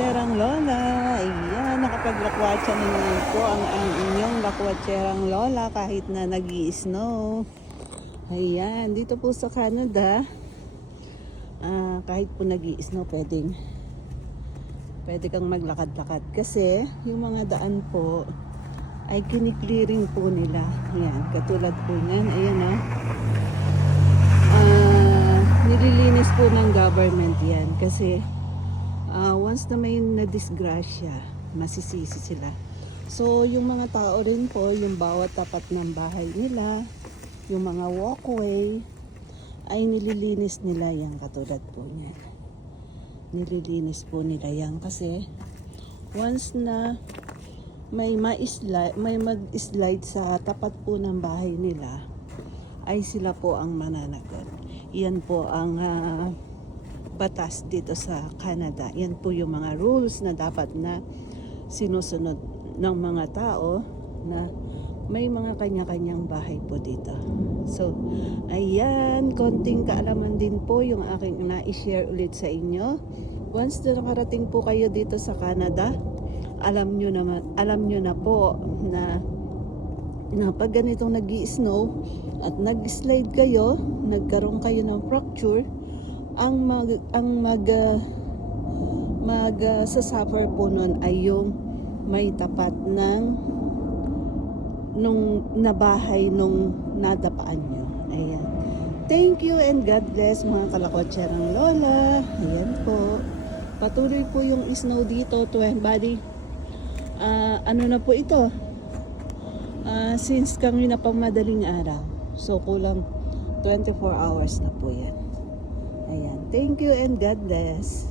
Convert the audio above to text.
lakwatserang lola. Ayan, nakapaglakwatsa na naman po ang inyong lakwatserang lola kahit na nag-i-snow. Ayan, dito po sa Canada, kahit po nag-i-snow, pwede kang maglakad-lakad kasi yung mga daan po ay kiniklearing po nila. Ayan, katulad po niyan. Ayan nililinis po ng government yan kasi once na may nadisgrasya, masisisi sila. So, yung mga tao rin po, yung bawat tapat ng bahay nila, yung mga walkway, ay nililinis nila yan katulad po niyan. Nililinis po nila yan kasi once na may mag-slide sa tapat po ng bahay nila, ay sila po ang mananagot. Yan po ang batas dito sa Canada. Yan po yung mga rules na dapat na sinusunod ng mga tao na may mga kanya-kanyang bahay po dito. So, ayan, konting kaalaman din po yung aking na-share ulit sa inyo. Once na nakarating po kayo dito sa Canada, alam nyo na po na pag ganitong nag-i-snow at nag-slide kayo, nagkaroon kayo ng fracture, ang sasuffer po nun ay yung may tapat ng nung nabahay nung nadapaan nyo. Ayan. Thank you and God bless mga kalakwatserang lola. Ayan po. Patuloy po yung snow dito to buddy. Ano na po ito? Since kami na pang madaling araw. So kulang 24 hours na po yan. Ayan. Thank you and God bless.